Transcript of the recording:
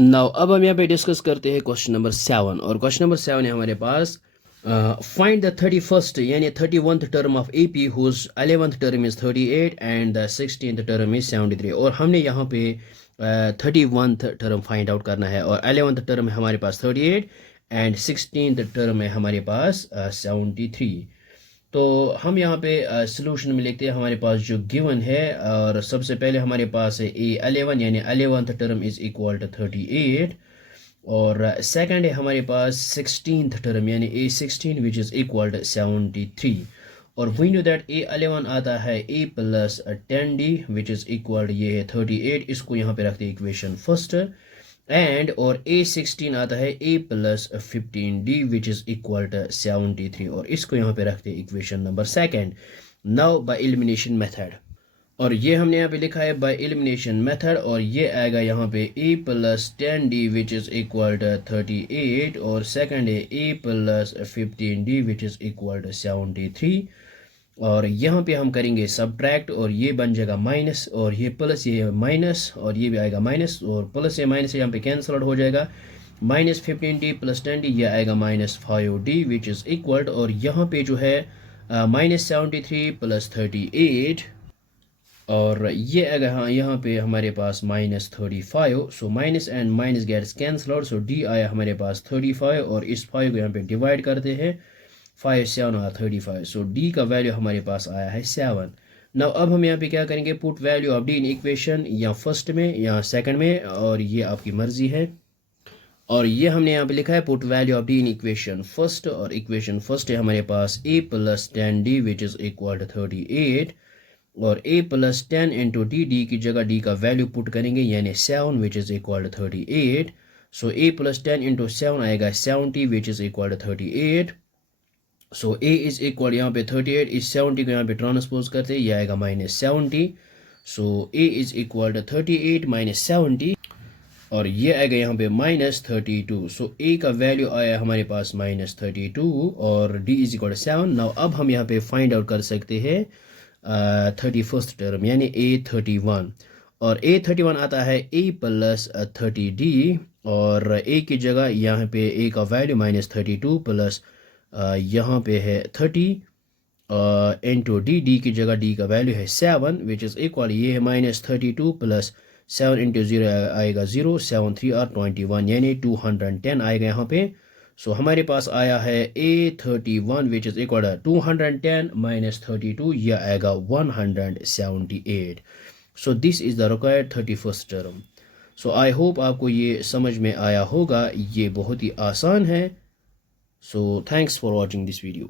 Now अब हम यहाँ पे डिस्कस करते हैं क्वेश्चन नंबर 7 और क्वेश्चन नंबर 7 है हमारे पास फाइंड द 31st यानी 31th term of AP whose 11th term is 38 and the 16th term is 73 और हमने यहाँ पे 31th टर्म फाइंड आउट करना है और 11th टर्म है हमारे पास 38 एंड 16th टर्म है हमारे पास 73। तो हम यहाँ पे सोल्यूशन में लिखते हैं हमारे पास जो गिवन है और सबसे पहले हमारे पास है A11 यानी 11th term is equal to 38 और सेकंड है हमारे पास 16th टर्म यानी A16 which is equal to 73 और वी नो दैट A11 आता है A plus 10D which is equal ये है 38। इसको यहाँ पे रखते हैं इक्वेशन फर्स्ट एंड और A16 आता है A plus 15D which is equal to 73 और इसको यहाँ पे रखते हैं equation number second. Now by elimination method और ये हमने यहाँ पे लिखा है बाय एलिमिनेशन मेथड और ये आएगा यहाँ पे A plus 10D which is equal to 38 और सेकंड है A plus 15D which is equal to 73 और यहाँ पे हम करेंगे सब्ट्रैक्ट और ये बन जाएगा माइनस और ये प्लस ये माइनस और ये भी आएगा माइनस और प्लस से माइनस यहाँ पे कैंसल आउट हो जाएगा। माइनस 15D प्लस 10D ये आएगा minus 5D which is equal और यहाँ पे जो है माइनस 73 प्लस 38 और ये आएगा हाँ यहाँ पे हमारे पास minus 35। So minus and minus gets cancel out. So D आया हमारे पास 35 और इस 5 को यहाँ पे डिवाइड करते हैं 5 7 और 35। सो D का वैल्यू हमारे पास आया है 7। नाउ अब हम यहाँ पे क्या करेंगे put value of D in equation या फर्स्ट में या सेकंड में और ये आपकी मर्जी है और ये हमने यहाँ पे लिखा है put value of D in equation first और इक्वेशन फर्स्ट है हमारे पास A plus 10D which is equal to 38 और A प्लस 10 इंटू D की जगह D का वैल्यू पुट करेंगे यानी 7 which is equal to 38। So A plus 10 into 7 आएगा 70 which is equal to 38। So A is equal यहाँ पे 38 इस 70 को यहाँ पे ट्रांसपोज करते हैं ये आएगा minus 70। So A is equal to 38 minus 70 और ये आएगा यहाँ पे माइनस 32। सो A का वैल्यू आया हमारे पास माइनस 32 और D is equal to 7। Now अब हम यहाँ पे फाइंड आउट कर सकते हैं 31st टर्म यानी A31 और A31 आता है A प्लस 30D और A की जगह यहाँ पे A का वैल्यू माइनस 32 प्लस यहाँ पे है 30 इंटू D की जगह D का वैल्यू है 7 विच इज़ इक्वल ये है माइनस 32 प्लस 7 इंटू 0 आएगा 0 7 3 और 21 यानी 210 आएगा यहाँ पे। सो हमारे पास आया है A31 which is equal 210 minus 32 यह आएगा 178। So this is the required 31st term. So I hope आपको ये समझ में आया होगा, ये बहुत ही आसान है। So thanks for watching this video.